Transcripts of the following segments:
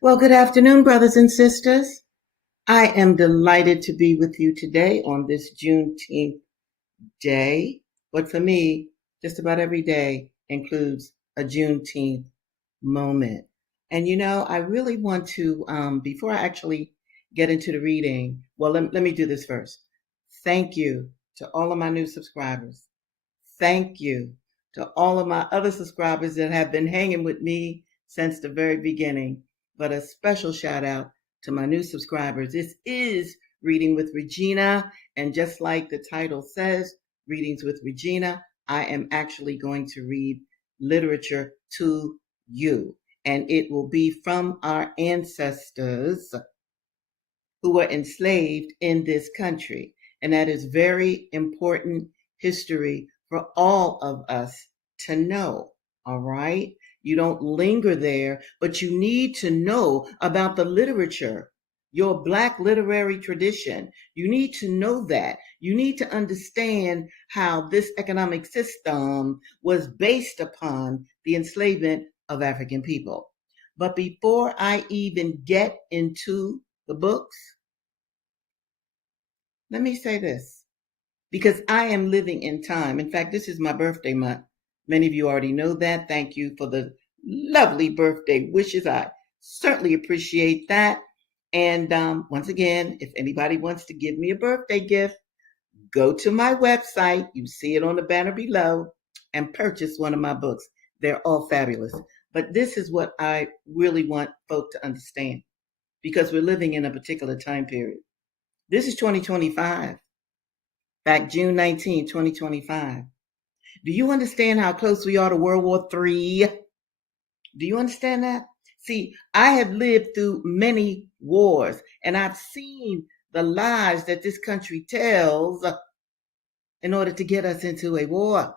Well, good afternoon, brothers and sisters. I am delighted to be with you today on this Juneteenth day. But for me, just about every day includes a Juneteenth moment. And I really want to, before I actually get into the reading, well, let me do this first. Thank you to all of my new subscribers. Thank you to all of my other subscribers that have been hanging with me since the very beginning. But a special shout out to my new subscribers. This is Reading with Regina. And just like the title says, Readings with Regina, I am actually going to read literature to you. And it will be from our ancestors who were enslaved in this country. And that is very important history for all of us to know. All right. You don't linger there, but you need to know about the literature, your Black literary tradition. You need to know that. You need to understand how this economic system was based upon the enslavement of African people. But before I even get into the books, let me say this, because I am living in time. In fact, this is my birthday month. Many of you already know that. Thank you for the lovely birthday wishes. I certainly appreciate that. And once again, if anybody wants to give me a birthday gift, go to my website. You see it on the banner below and purchase one of my books. They're all fabulous. But this is what I really want folk to understand, because we're living in a particular time period. This is 2025. Back June 19, 2025. Do you understand how close we are to World War III? Do you understand that? See, I have lived through many wars, and I've seen the lies that this country tells in order to get us into a war.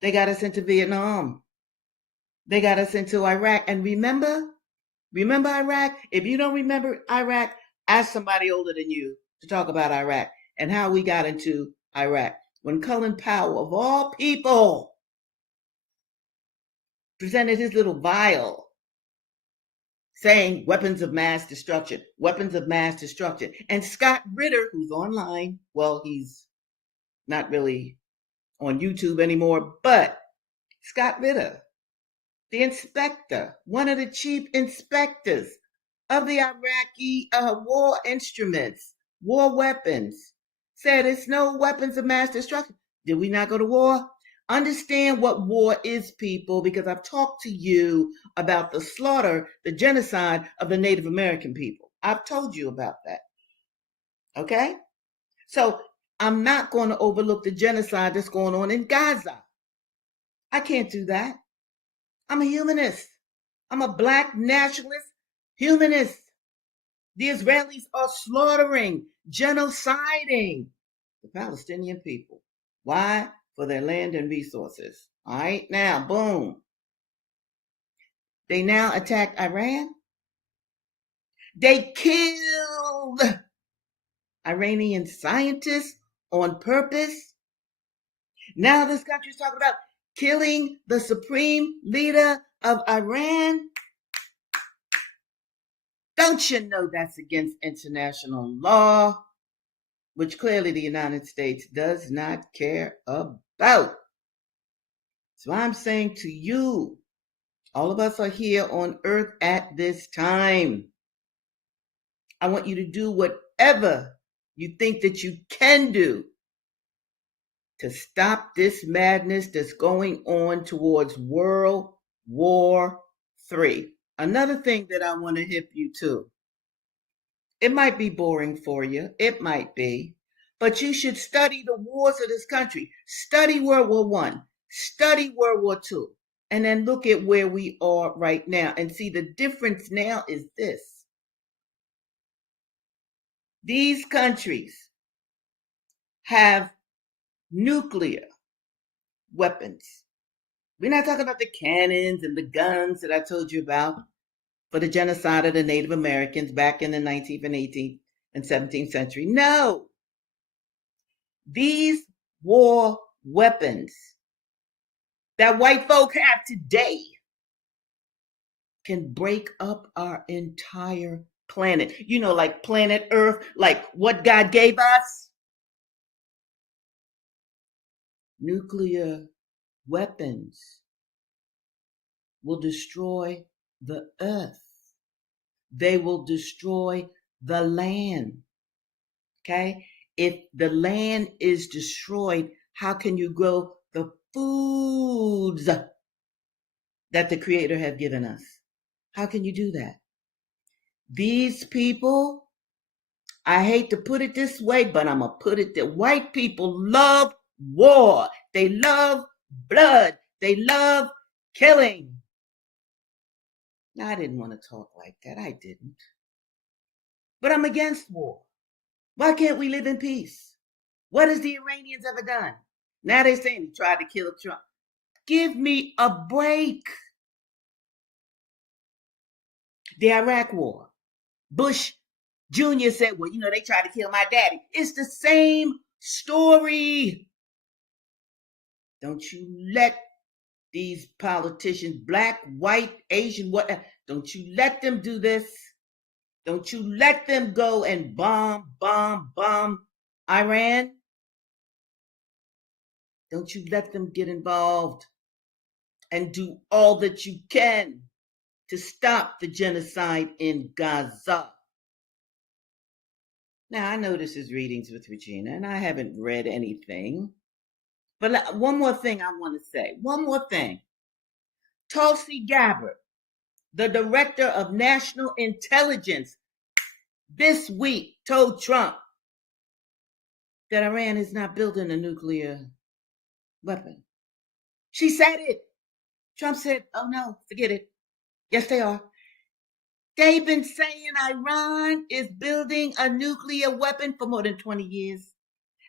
They got us into Vietnam. They got us into Iraq. And remember Iraq? If you don't remember Iraq, ask somebody older than you to talk about Iraq and how we got into Iraq. When Colin Powell, of all people, presented his little vial saying weapons of mass destruction, weapons of mass destruction. And Scott Ritter, who's online, well, he's not really on YouTube anymore, but Scott Ritter, the inspector, one of the chief inspectors of the Iraqi war instruments, war weapons, said it's no weapons of mass destruction. Did we not go to war? Understand what war is, people, because I've talked to you about the slaughter, the genocide of the Native American people. I've told you about that. Okay? So I'm not going to overlook the genocide that's going on in Gaza. I can't do that. I'm a humanist. I'm a Black nationalist humanist. The Israelis are slaughtering, genociding the Palestinian people. Why? For their land and resources. All right, now, boom. They now attacked Iran. They killed Iranian scientists on purpose. Now this country is talking about killing the supreme leader of Iran. Don't you know that's against international law, which clearly the United States does not care about? So I'm saying to you, all of us are here on earth at this time. I want you to do whatever you think that you can do to stop this madness that's going on towards World War III. Another thing that I want to hip you to, it might be boring for you, it might be, but you should study the wars of this country. Study World War One, study World War II, and then look at where we are right now and see the difference now is this. These countries have nuclear weapons. We're not talking about the cannons and the guns that I told you about for the genocide of the Native Americans back in the 19th and 18th and 17th century. No. These war weapons that white folk have today can break up our entire planet. You know, like planet Earth, like what God gave us. Nuclear weapons will destroy the earth. They will destroy the land. Okay? If the land is destroyed, how can you grow the foods that the Creator has given us? How can you do that? These people, I hate to put it this way, but I'm going to put it that white people love war. They love blood. They love killing. Now, I didn't want to talk like that. I didn't. But I'm against war. Why can't we live in peace? What has the Iranians ever done? Now they're saying he tried to kill Trump. Give me a break. The Iraq War. Bush Jr. said, well, they tried to kill my daddy. It's the same story. Don't you let these politicians, black, white, Asian, whatever, don't you let them do this. Don't you let them go and bomb Iran. Don't you let them get involved and do all that you can to stop the genocide in Gaza. Now, I know this is Readings with Regina, and I haven't read anything. But one more thing I want to say. One more thing. Tulsi Gabbard, the director of national intelligence, this week told Trump that Iran is not building a nuclear weapon. She said it. Trump said, oh no, forget it. Yes, they are. They've been saying Iran is building a nuclear weapon for more than 20 years.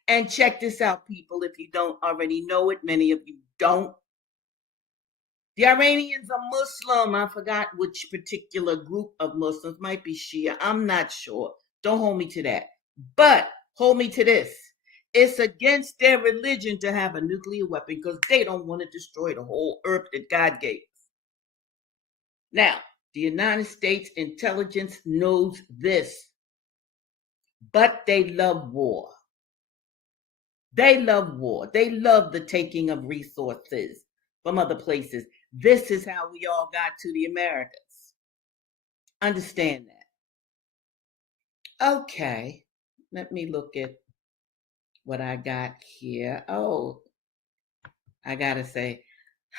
And check this out, people, if you don't already know it, many of you don't. The Iranians are Muslim. I forgot which particular group of Muslims. Might be Shia. I'm not sure. Don't hold me to that. But hold me to this. It's against their religion to have a nuclear weapon because they don't want to destroy the whole earth that God gave us. Now, the United States intelligence knows this, but they love war. They love war. They love the taking of resources from other places. This is how we all got to the Americas. Understand that. Okay, let me look at what I got here. Oh, I gotta say,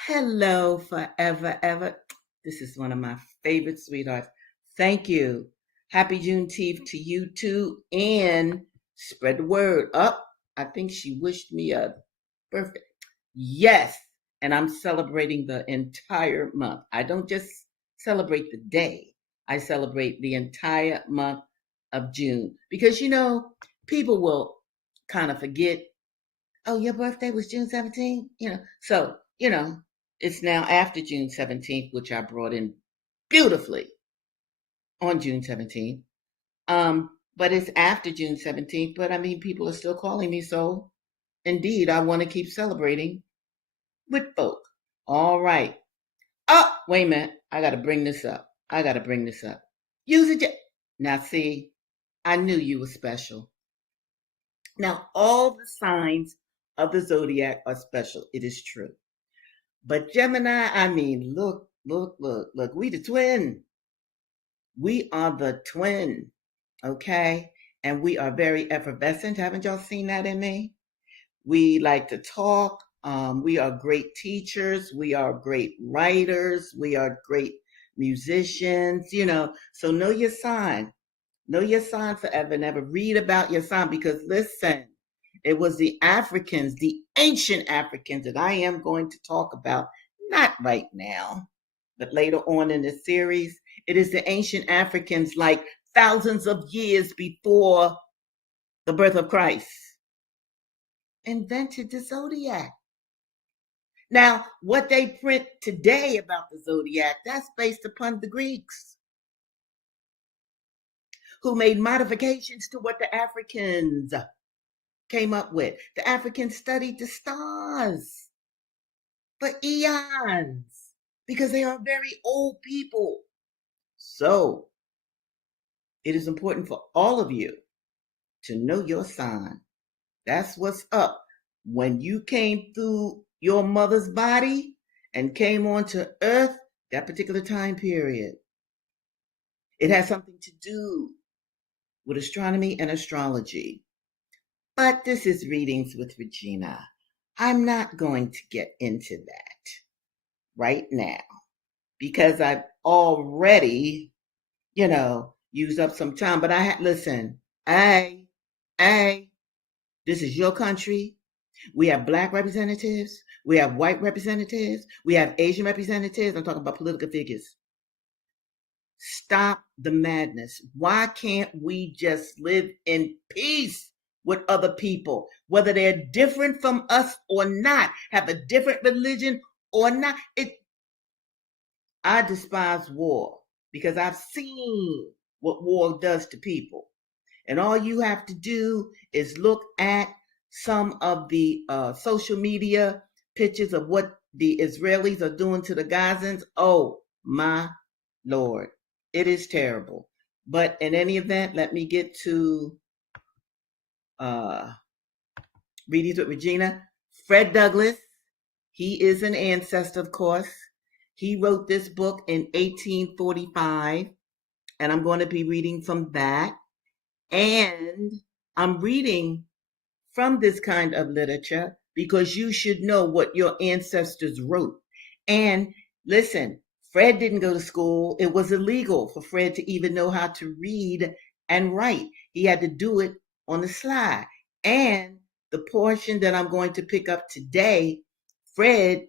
hello, forever, ever. This is one of my favorite sweethearts. Thank you. Happy Juneteenth to you too, and spread the word up. I think she wished me a birthday. Yes, and I'm celebrating the entire month. I don't just celebrate the day. I celebrate the entire month of June because people will kind of forget, oh, your birthday was June 17th, So, it's now after June 17th, which I brought in beautifully on June 17th. But it's after June 17th, but I mean, people are still calling me. So indeed, I want to keep celebrating with folk. All right. Oh, wait a minute. I got to bring this up. Use it. Now, see, I knew you were special. Now, all the signs of the zodiac are special. It is true. But Gemini, I mean, look. We the twin. We are the twin. Okay? And we are very effervescent. Haven't y'all seen that in me? We like to talk. We are great teachers. We are great writers. We are great musicians, So know your sign. Know your sign forever and ever. Read about your sign because listen, it was the Africans, the ancient Africans that I am going to talk about, not right now, but later on in the series. It is the ancient Africans, like thousands of years before the birth of Christ, invented the zodiac. Now, what they print today about the zodiac, that's based upon the Greeks, who made modifications to what the Africans came up with. The Africans studied the stars for eons. because they are very old people. So it is important for all of you to know your sign. That's what's up. When you came through your mother's body and came onto earth, that particular time period, it has something to do with astronomy and astrology. But this is Readings with Regina. I'm not going to get into that right now because I've already, used up some time. But listen, this is your country. We have Black representatives. We have white representatives. We have Asian representatives. I'm talking about political figures. Stop the madness. Why can't we just live in peace with other people, whether they're different from us or not, have a different religion or not? I despise war because I've seen what war does to people. And all you have to do is look at some of the social media pictures of what the Israelis are doing to the Gazans. Oh, my Lord. It is terrible. But in any event, let me get to Readings with Regina. Fred Douglass, he is an ancestor, of course. He wrote this book in 1845, and I'm going to be reading from that. And I'm reading from this kind of literature because you should know what your ancestors wrote. And listen, Fred didn't go to school. It was illegal for Fred to even know how to read and write. He had to do it on the sly. And the portion that I'm going to pick up today, Fred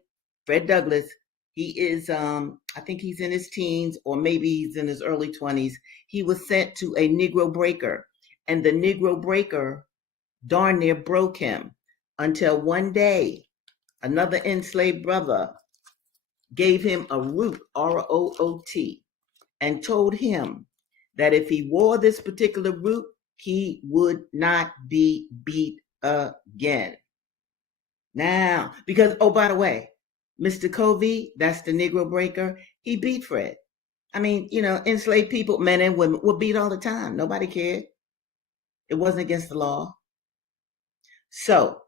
Douglass, he is, I think he's in his teens or maybe he's in his early 20s. He was sent to a Negro breaker, and the Negro breaker darn near broke him until one day another enslaved brother gave him a root, R-O-O-T, and told him that if he wore this particular root, he would not be beat again. Now, because, oh, by the way, Mr. Covey, that's the Negro breaker, he beat Fred. I mean, enslaved people, men and women, were beat all the time. Nobody cared. It wasn't against the law. So,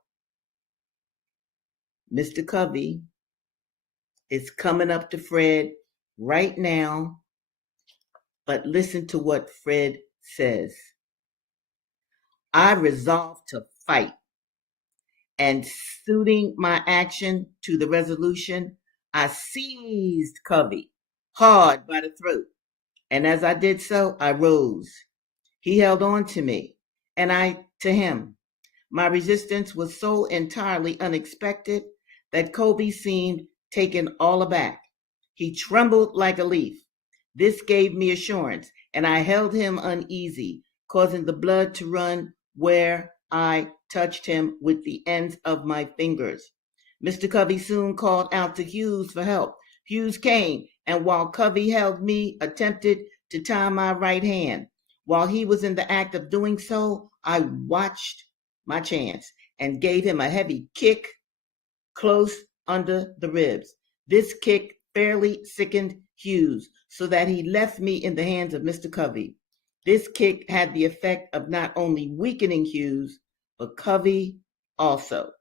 Mr. Covey is coming up to Fred right now, but listen to what Fred says. I resolved to fight, and suiting my action to the resolution, I seized Covey hard by the throat, and as I did so, I rose. He held on to me, and I to him. My resistance was so entirely unexpected that Covey seemed taken all aback. He trembled like a leaf. This gave me assurance, and I held him uneasy, causing the blood to run where I touched him with the ends of my fingers. Mr. Covey soon called out to Hughes for help. Hughes came, and while Covey held me, attempted to tie my right hand. While he was in the act of doing so, I watched my chance and gave him a heavy kick close under the ribs. This kick fairly sickened Hughes so that he left me in the hands of Mr. Covey. This kick had the effect of not only weakening Hughes, but Covey also.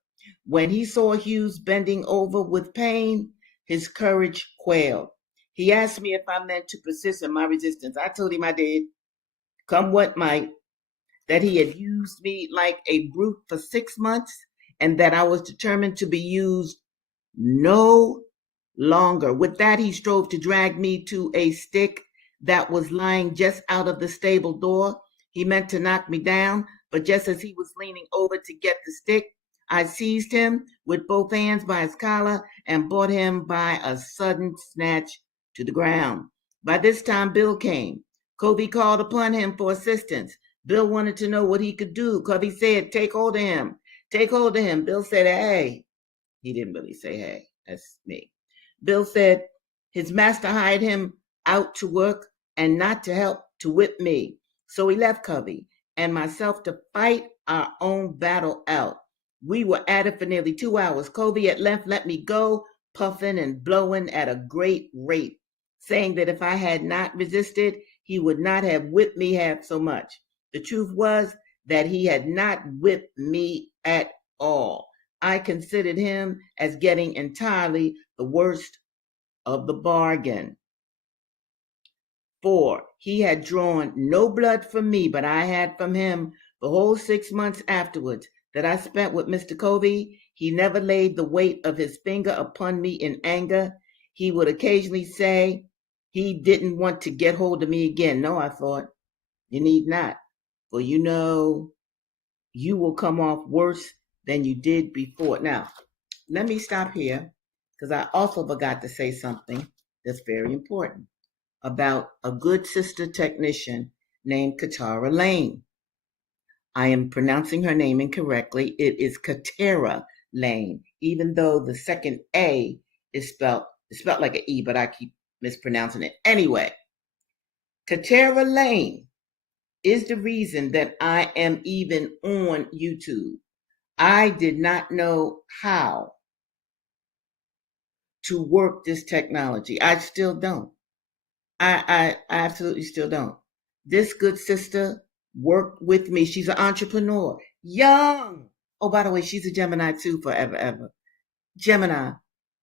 When he saw Hughes bending over with pain, his courage quailed. He asked me if I meant to persist in my resistance. I told him I did, come what might, that he had used me like a brute for 6 months, and that I was determined to be used no longer. With that, he strove to drag me to a stick that was lying just out of the stable door. He meant to knock me down, but just as he was leaning over to get the stick, I seized him with both hands by his collar and brought him by a sudden snatch to the ground. By this time, Bill came. Covey called upon him for assistance. Bill wanted to know what he could do. Covey said, take hold of him. Take hold of him. Bill said, hey. He didn't really say, hey. That's me. Bill said his master hired him out to work and not to help to whip me. So he left Covey and myself to fight our own battle out. We were at it for nearly 2 hours. Covey at length let me go, puffing and blowing at a great rate, saying that if I had not resisted, he would not have whipped me half so much. The truth was that he had not whipped me at all. I considered him as getting entirely the worst of the bargain. 4, he had drawn no blood from me, but I had from him the whole 6 months afterwards that I spent with Mr. Covey. He never laid the weight of his finger upon me in anger. He would occasionally say he didn't want to get hold of me again. No, I thought, you need not, for you know you will come off worse than you did before. Now, let me stop here because I also forgot to say something that's very important about a good sister technician named Katara Lane. I am pronouncing her name incorrectly. It is Katara Lane, even though the second A is spelled like an E, but I keep mispronouncing it. Anyway, Katara Lane is the reason that I am even on YouTube. I did not know how to work this technology. I still don't. I absolutely still don't. This good sister worked with me. She's an entrepreneur, young. Oh, by the way, she's a Gemini too, forever, ever. Gemini,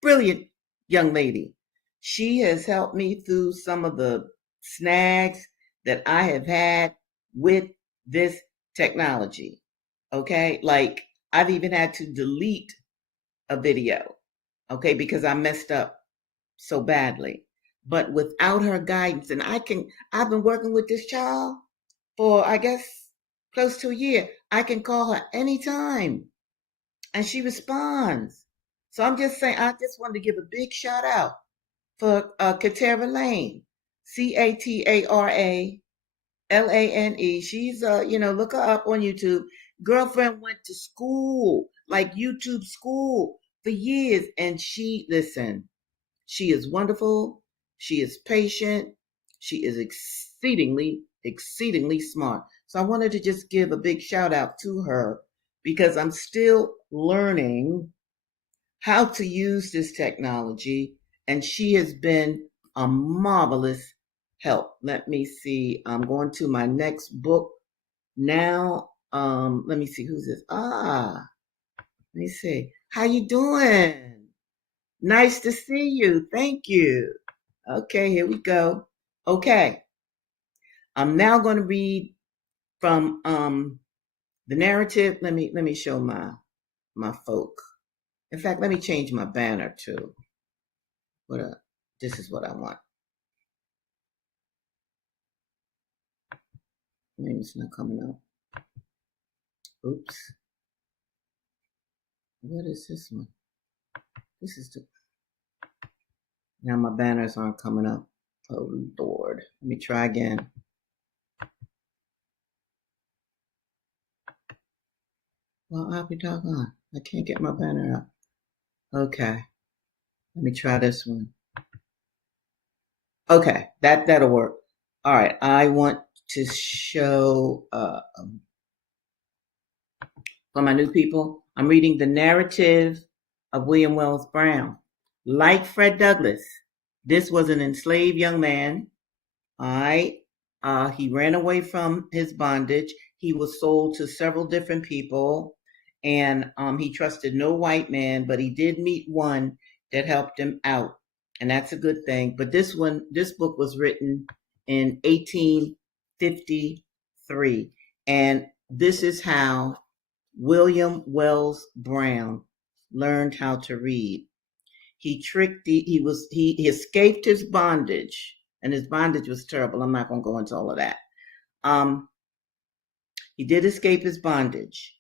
brilliant young lady. She has helped me through some of the snags that I have had with this technology. Okay, like I've even had to delete a video, okay, because I messed up so badly. But without her guidance, and I've been working with this child for, I guess, close to a year. I can call her anytime and she responds. So I'm just saying, I just wanted to give a big shout out for Katara Lane, Cataralane. She's, look her up on YouTube. Girlfriend went to school, like YouTube school for years. And listen, she is wonderful. She is patient. She is exceedingly, exceedingly smart. So I wanted to just give a big shout out to her because I'm still learning how to use this technology, and she has been a marvelous help. Let me see. I'm going to my next book now. Let me see who's this. Let me see. How you doing? Nice to see you. Thank you. Okay, here we go. Okay. I'm now going to read from the narrative. Let me show my folk. In fact, let me change my banner too. This is what I want. Maybe it's not coming up. Oops. What is this one? This is now my banners aren't coming up. Oh Lord. Let me try again. Well, I'll be doggone. I can't get my banner up. Okay. Let me try this one. Okay, that'll work. All right, I want to show for my new people. I'm reading the narrative of William Wells Brown. Like Fred Douglass, this was an enslaved young man. All right, he ran away from his bondage. He was sold to several different people, and he trusted no white man, but he did meet one that helped him out. And that's a good thing. But this book was written in 1853. And this is how William Wells Brown learned how to read. He escaped his bondage, and his bondage was terrible. I'm not going to go into all of that. He did escape his bondage.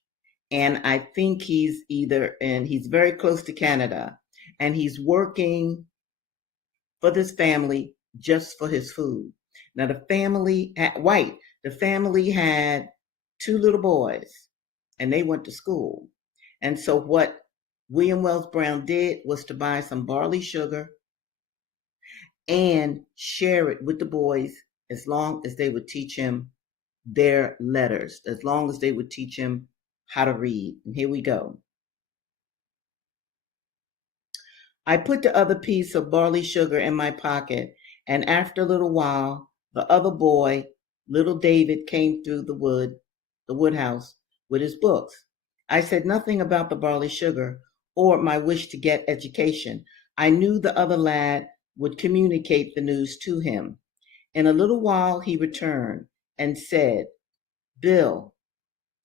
And I think he's very close to Canada, and he's working for this family just for his food. Now the family had 2 little boys, and they went to school. And so what William Wells Brown did was to buy some barley sugar and share it with the boys as long as they would teach him their letters, as long as they would teach him how to read. And here we go. I put the other piece of barley sugar in my pocket, and after a little while, the other boy, little David, came through the woodhouse, with his books. I said nothing about the barley sugar or my wish to get education. I knew the other lad would communicate the news to him. In a little while, he returned and said, Bill,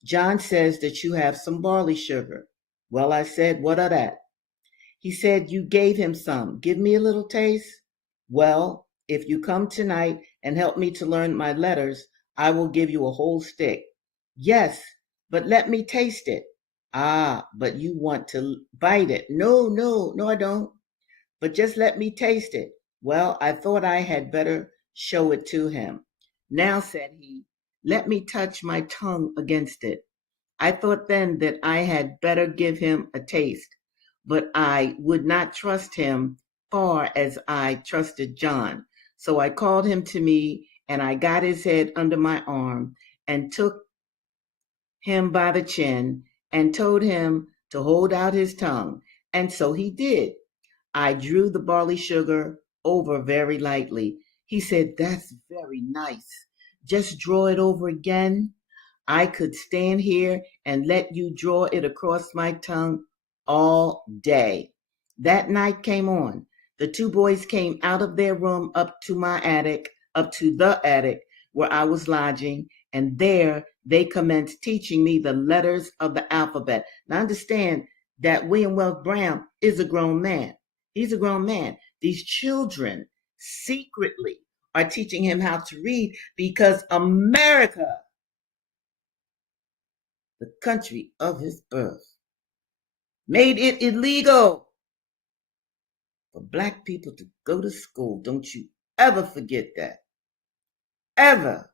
John says that you have some barley sugar. Well, I said, what of that? He said, you gave him some. Give me a little taste. Well, if you come tonight and help me to learn my letters, I will give you a whole stick. Yes, but let me taste it. Ah, but you want to bite it. No, I don't. But just let me taste it. Well, I thought I had better show it to him. Now, said he, let me touch my tongue against it. I thought then that I had better give him a taste, but I would not trust him far as I trusted John. So I called him to me, and I got his head under my arm and took him by the chin and told him to hold out his tongue. And so he did. I drew the barley sugar over very lightly. He said, that's very nice. Just draw it over again. I could stand here and let you draw it across my tongue all day. That night came on. The two boys came out of their room up to the attic where I was lodging, and there they commenced teaching me the letters of the alphabet. Now understand that William Wells Brown is a grown man. He's a grown man. These children secretly are teaching him how to read because America, the country of his birth, made it illegal for Black people to go to school. Don't you ever forget that. Ever.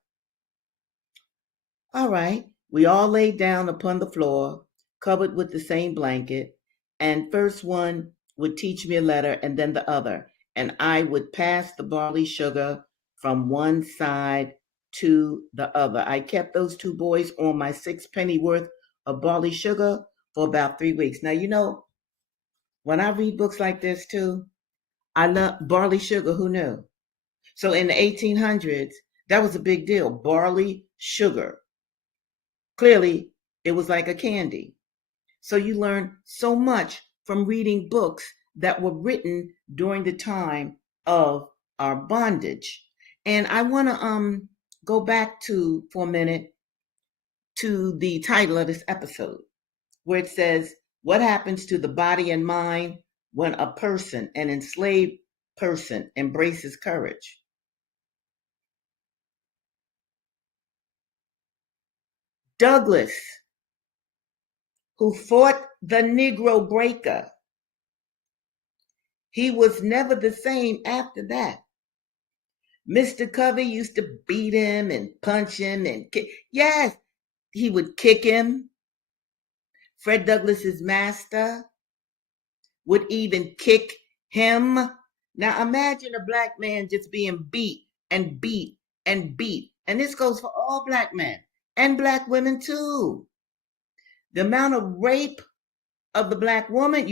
All right. We all laid down upon the floor, covered with the same blanket, and first one would teach me a letter and then the other. And I would pass the barley sugar from one side to the other. I kept those two boys on my 6 penny worth of barley sugar for about 3 weeks. Now, you know, when I read books like this too, I love barley sugar. Who knew? So in the 1800s, that was a big deal. Barley sugar. Clearly, it was like a candy. So you learn so much from reading books that were written during the time of our bondage. And I want to go back to for a minute to the title of this episode, where it says, what happens to the body and mind when a person, an enslaved person, embraces courage? Douglass, who fought the Negro breaker, he was never the same after that. Mr. Covey used to beat him and punch him and kick. Yes, he would kick him. Fred Douglass's master would even kick him. Now imagine a Black man just being beat and beat and beat. And this goes for all Black men and Black women too. The amount of rape of the Black woman,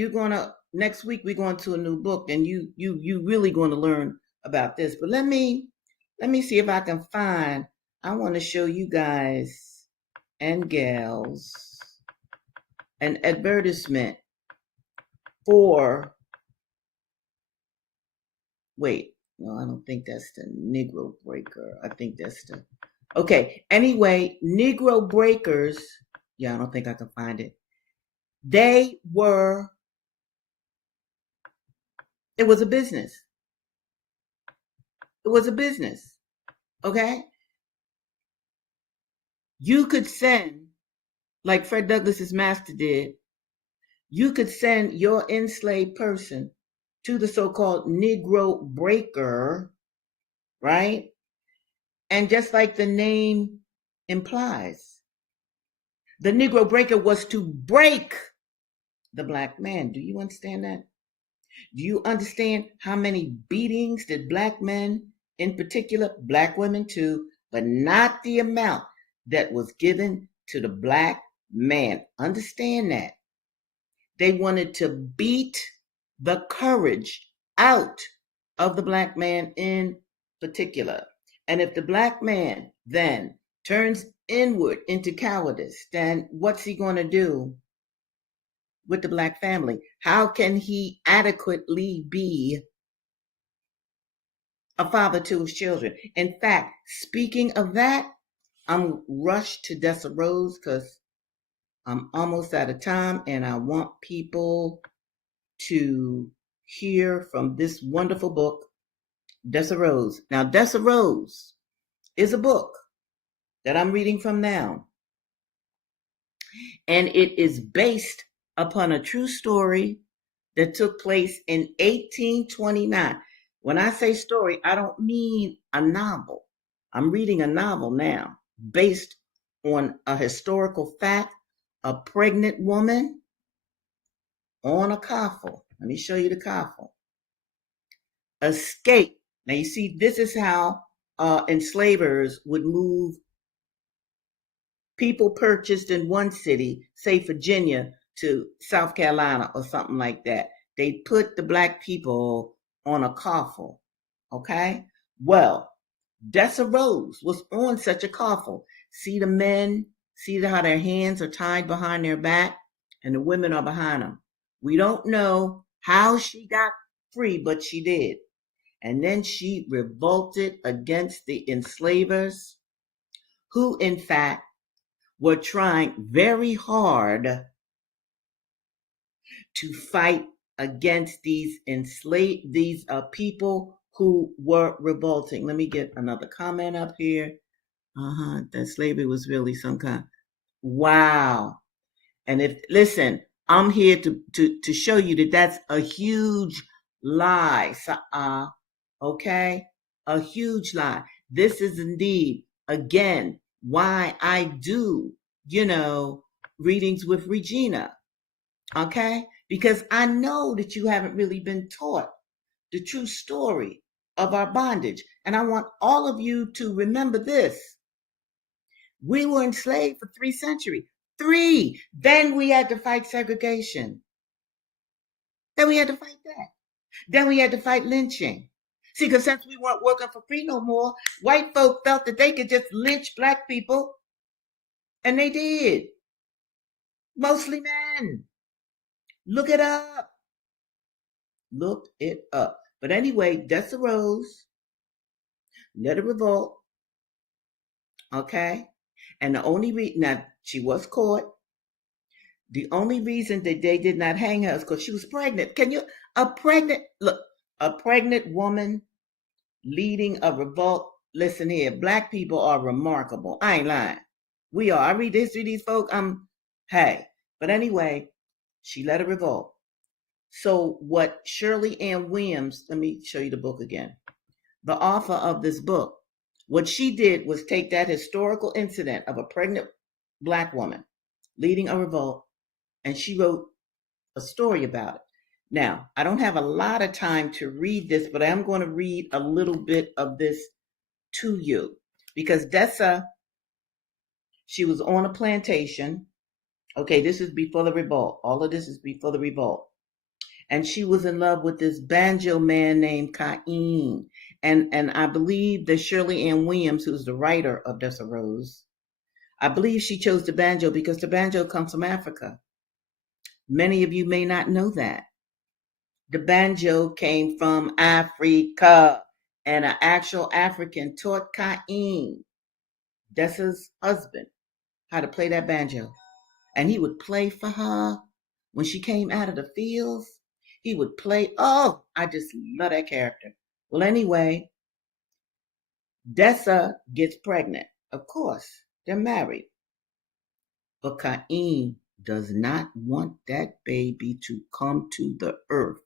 next week we're going to a new book, and you really going to learn about this. But let me see if I can find, I want to show you guys and gals an advertisement for, wait, no, I don't think that's the Negro Breaker. I think that's the, okay. Anyway, Negro Breakers, yeah, I don't think I can find it. It was a business. It was a business, okay? You could send, like Fred Douglass's master did, you could send your enslaved person to the so-called Negro Breaker, right? And just like the name implies, the Negro Breaker was to break the Black man. Do you understand that? Do you understand how many beatings did Black men, in particular, Black women too, but not the amount that was given to the Black man? Understand that. They wanted to beat the courage out of the black man in particular. And if the black man then turns inward into cowardice, then what's he going to do with the black family? How can he adequately be a father to his children? In fact, speaking of that, I'm rushed to Dessa Rose because I'm almost out of time and I want people to hear from this wonderful book, Dessa Rose. Now, Dessa Rose is a book that I'm reading from now, and it is based upon a true story that took place in 1829. When I say story, I don't mean a novel. I'm reading a novel now based on a historical fact. A pregnant woman on a coffle. Let me show you the coffle. Escape. Now you see, this is how enslavers would move people purchased in one city, say Virginia, to South Carolina or something like that. They put the black people on a coffle. Okay? Well, Dessa Rose was on such a coffle. See the men, see how their hands are tied behind their back, and the women are behind them. We don't know how she got free, but she did. And then she revolted against the enslavers, who in fact were trying very hard to fight against these people who were revolting. Let me get another comment up here. That slavery was really some kind. Wow. And if listen, I'm here to show you that that's a huge lie. Okay? A huge lie. This is indeed, again, why I do, readings with Regina. Okay? Because I know that you haven't really been taught the true story of our bondage. And I want all of you to remember this. We were enslaved for 3 centuries. 3. Then we had to fight segregation. Then we had to fight that. Then we had to fight lynching. See, because since we weren't working for free no more, white folk felt that they could just lynch black people. And they did. Mostly men. Look it up. Look it up. But anyway, Dessa Rose led a revolt. Okay? And the only reason, now she was caught. The only reason that they did not hang her is because she was pregnant. A pregnant woman leading a revolt. Listen here, black people are remarkable. I ain't lying. We are. I read the history of these folk. Hey. But anyway, she led a revolt. So what Shirley Ann Williams, let me show you the book again. The author of this book, what she did was take that historical incident of a pregnant black woman leading a revolt, and she wrote a story about it. Now, I don't have a lot of time to read this, but I am going to read a little bit of this to you. Because Dessa, she was on a plantation. Okay, this is before the revolt. All of this is before the revolt. And she was in love with this banjo man named Kaine. And I believe that Shirley Ann Williams, who's the writer of Dessa Rose, I believe she chose the banjo because the banjo comes from Africa. Many of you may not know that. The banjo came from Africa, and an actual African taught Kaine, Dessa's husband, how to play that banjo. And he would play for her when she came out of the fields. He would play. Oh, I just love that character. Well, anyway, Dessa gets pregnant. Of course, they're married. But Kaine does not want that baby to come to the earth.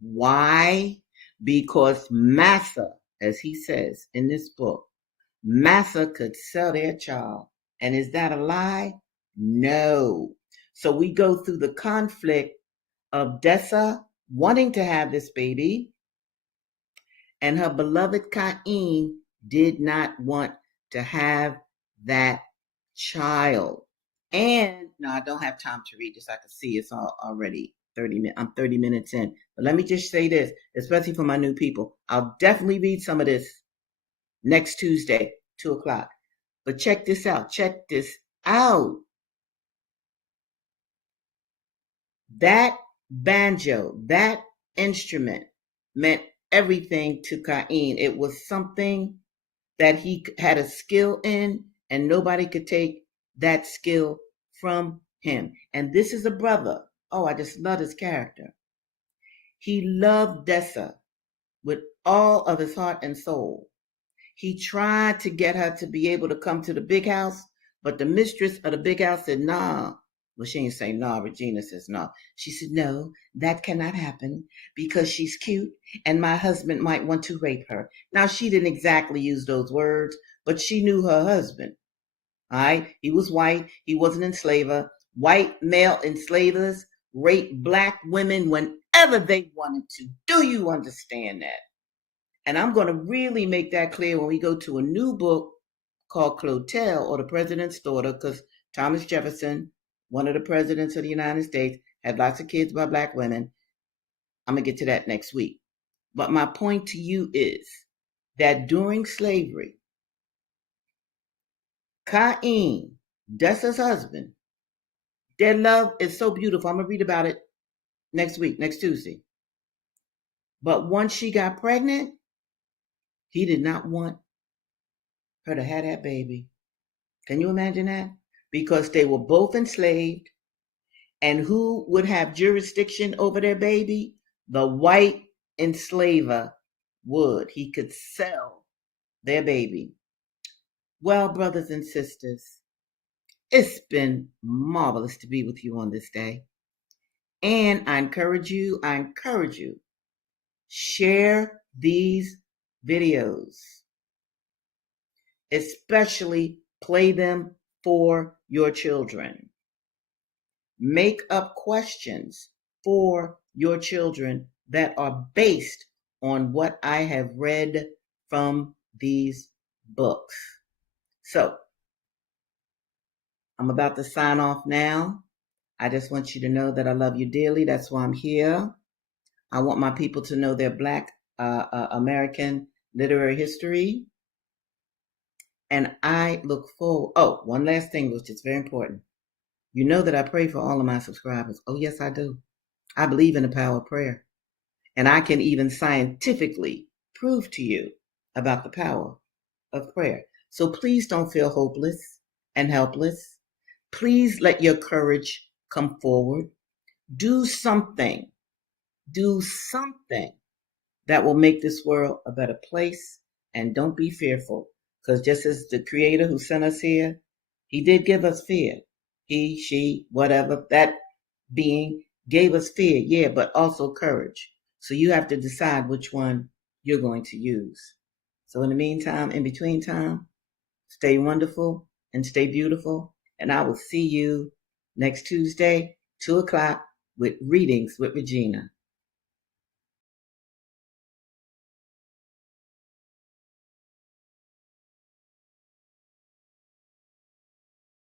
Why? Because Massa, as he says in this book, Massa could sell their child. And is that a lie? No. So we go through the conflict of Dessa wanting to have this baby, and her beloved Kaine did not want to have that child. And now I don't have time to read this. I can see it's already I'm 30 minutes in. But let me just say this, especially for my new people. I'll definitely read some of this next Tuesday, 2:00. But check this out. Check this out. That banjo, that instrument meant everything to Kaine. It was something that he had a skill in, and nobody could take that skill from him. And this is a brother. Oh, I just love his character. He loved Dessa with all of his heart and soul. He tried to get her to be able to come to the big house, but the mistress of the big house said, nah. Well, she didn't say nah. Regina says no. She said, no, that cannot happen because she's cute and my husband might want to rape her. Now, she didn't exactly use those words, but she knew her husband. All right? He was white. He was an enslaver. White male enslavers rape black women whenever they wanted to. Do you understand that? And I'm going to really make that clear when we go to a new book called Clotel, or the President's Daughter, because Thomas Jefferson, one of the presidents of the United States, had lots of kids by black women. I'm going to get to that next week. But my point to you is that during slavery, Kaine, Dessa's husband, their love is so beautiful. I'm going to read about it next week, next Tuesday. But once she got pregnant, he did not want her to have that baby. Can you imagine that? Because they were both enslaved. And who would have jurisdiction over their baby? The white enslaver would. He could sell their baby. Well, brothers and sisters, it's been marvelous to be with you on this day. And I encourage you, share these videos. Especially play them for your children. Make up questions for your children that are based on what I have read from these books. So, I'm about to sign off now. I just want you to know that I love you dearly. That's why I'm here. I want my people to know their Black American literary history. And I look forward. Oh, one last thing, which is very important. You know that I pray for all of my subscribers. Oh, yes, I do. I believe in the power of prayer. And I can even scientifically prove to you about the power of prayer. So please don't feel hopeless and helpless. Please let your courage come forward. Do something. Do something that will make this world a better place. And don't be fearful. Because just as the Creator who sent us here, He did give us fear. He, she, whatever, that being gave us fear, yeah, but also courage. So you have to decide which one you're going to use. So in the meantime, in between time, stay wonderful and stay beautiful. And I will see you next Tuesday, 2:00, with Readings with Regina.